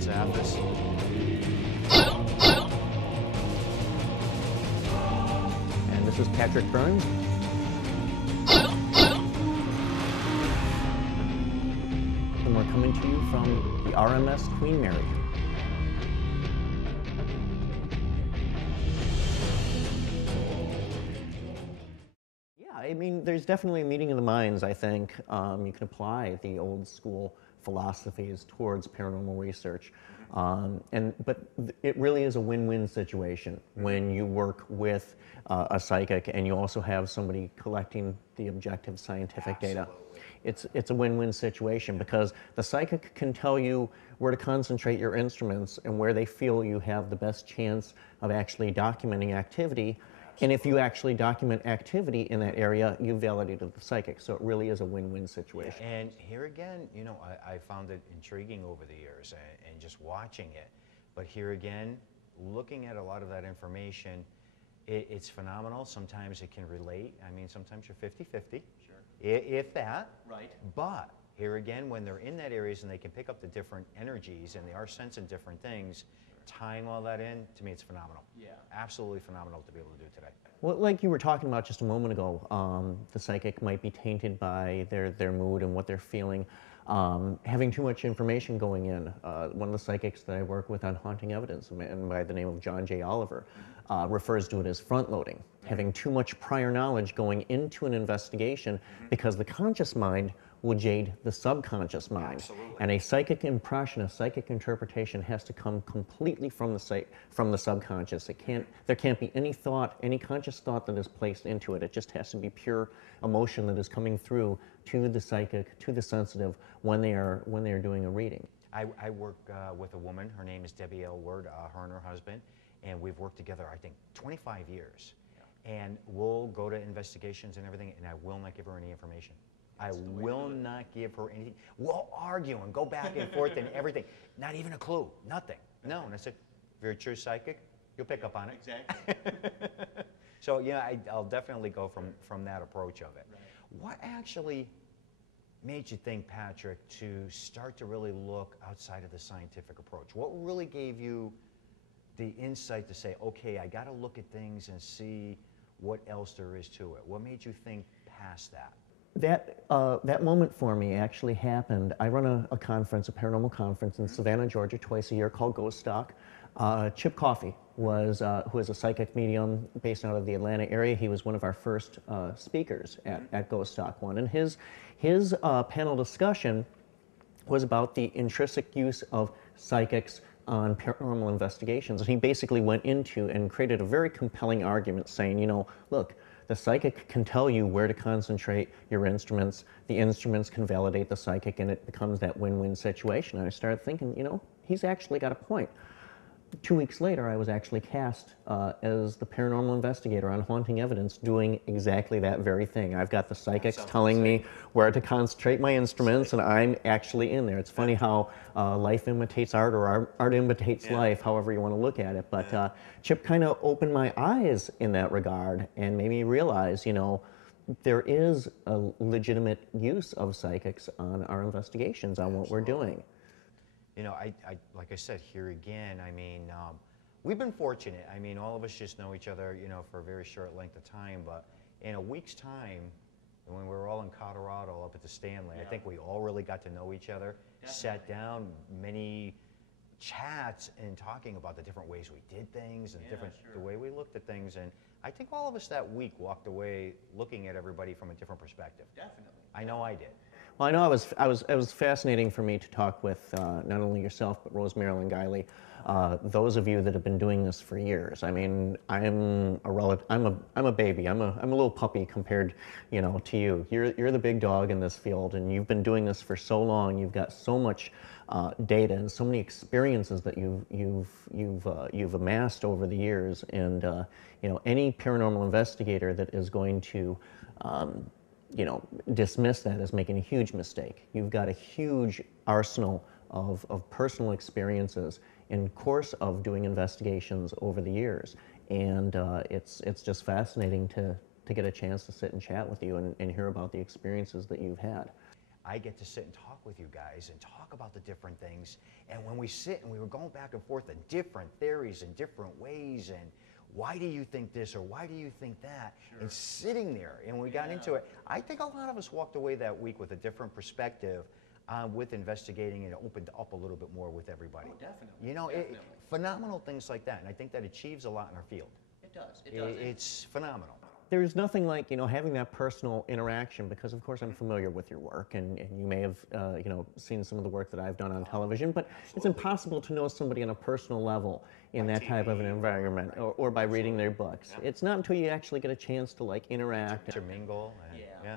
John Zaffis. And this is Patrick Burns. And we're coming to you from the RMS Queen Mary. I mean, there's definitely a meeting of the minds, I think. You can apply the old school philosophies towards paranormal research. But it really is a win-win situation when you work with a psychic and you also have somebody collecting the objective scientific data. It's a win-win situation because the psychic can tell you where to concentrate your instruments and where they feel you have the best chance of actually documenting activity. And if you actually document activity in that area, you validated the psychic. So it really is a win-win situation. Yeah, and here again, you know, I found it intriguing over the years and just watching it. But here again, looking at a lot of that information, it's phenomenal. Sometimes it can relate. I mean, sometimes you're 50-50, sure, if that. Right. But here again, when they're in that areas and they can pick up the different energies and they are sensing different things, tying all that in, to me, it's phenomenal. Yeah. Absolutely phenomenal to be able to do today. Well, like you were talking about just a moment ago, the psychic might be tainted by their mood and what they're feeling. Having too much information going in. One of the psychics that I work with on haunting evidence, a man by the name of John J. Oliver, refers to it as front-loading. Having too much prior knowledge going into an investigation because the conscious mind will jade the subconscious mind. Absolutely. And a psychic impression, a psychic interpretation has to come completely from the subconscious. There can't be any thought, any conscious thought that is placed into it. It just has to be pure emotion that is coming through to the psychic, to the sensitive when they are doing a reading. I work with a woman, her name is Debbie L. Ward, her and her husband, and we've worked together, I think, 25 years. Yeah. And we'll go to investigations and everything, and I will not give her any information. I will not give her anything. We'll argue and go back and forth and everything. Not even a clue, nothing. No, and I said, if you're a true psychic, you'll pick up on it. Exactly. So, yeah, I'll definitely go from that approach of it. Right. What actually made you think, Patrick, to start to really look outside of the scientific approach? What really gave you the insight to say, okay, I got to look at things and see what else there is to it? What made you think past that? That moment for me actually happened. I run a conference, a paranormal conference in Savannah, Georgia, twice a year called Ghost Stock. Chip Coffey who is a psychic medium based out of the Atlanta area. He was one of our first speakers at Ghost Stock 1. And his panel discussion was about the intrinsic use of psychics on paranormal investigations. And he basically went into and created a very compelling argument saying, you know, look, the psychic can tell you where to concentrate your instruments. The instruments can validate the psychic, and it becomes that win-win situation. And I started thinking, you know, he's actually got a point. 2 weeks later, I was actually cast as the paranormal investigator on Haunting Evidence, doing exactly that very thing. I've got the psychics telling me where to concentrate my instruments, and I'm actually in there. It's funny how life imitates art, or art imitates life, however you want to look at it. But Chip kind of opened my eyes in that regard and made me realize, you know, there is a legitimate use of psychics on our investigations, on what we're doing. You know, like I said, here again, I mean, we've been fortunate. I mean, all of us just know each other, you know, for a very short length of time. But in a week's time, when we were all in Colorado up at the Stanley, I think we all really got to know each other, sat down, many chats and talking about the different ways we did things and the way we looked at things. And I think all of us that week walked away looking at everybody from a different perspective. Definitely. I know I did. Well, I know it was fascinating for me to talk with not only yourself, but Rose Marilyn Guiley, those of you that have been doing this for years. I mean, I'm a baby. I'm a little puppy compared, you know, to you. You're the big dog in this field, and you've been doing this for so long. You've got so much data and so many experiences that you've amassed over the years. And you know, any paranormal investigator that is going to you know, dismiss that as making a huge mistake. You've got a huge arsenal of personal experiences in course of doing investigations over the years. And it's just fascinating to get a chance to sit and chat with you and hear about the experiences that you've had. I get to sit and talk with you guys and talk about the different things. And when we sit and we were going back and forth on different theories and different ways, and why do you think this or why do you think that? Sure. And sitting there, and we got into it. I think a lot of us walked away that week with a different perspective with investigating, and it opened up a little bit more with everybody. Oh, definitely. You know, phenomenal things like that, and I think that achieves a lot in our field. It does. It does. It's phenomenal. There's nothing like, you know, having that personal interaction, because of course I'm familiar with your work, and you may have, you know, seen some of the work that I've done on television, but it's impossible to know somebody on a personal level in that type of an environment, or by reading their books. It's not until you actually get a chance to like interact. Intermingle. And, Yeah.